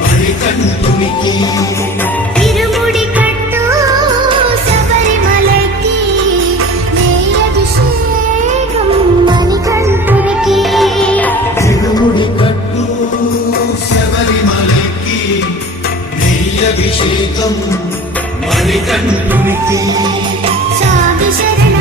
మణికంఠునికి ఇరుముడి కట్టు శబరిమలకి నెయ్యభిషేకం మణికంఠునికి ఇరుముడి కట్టు శబరిమలకి నెయ్యభిషేకం మణికంఠునికి సాధు శరణ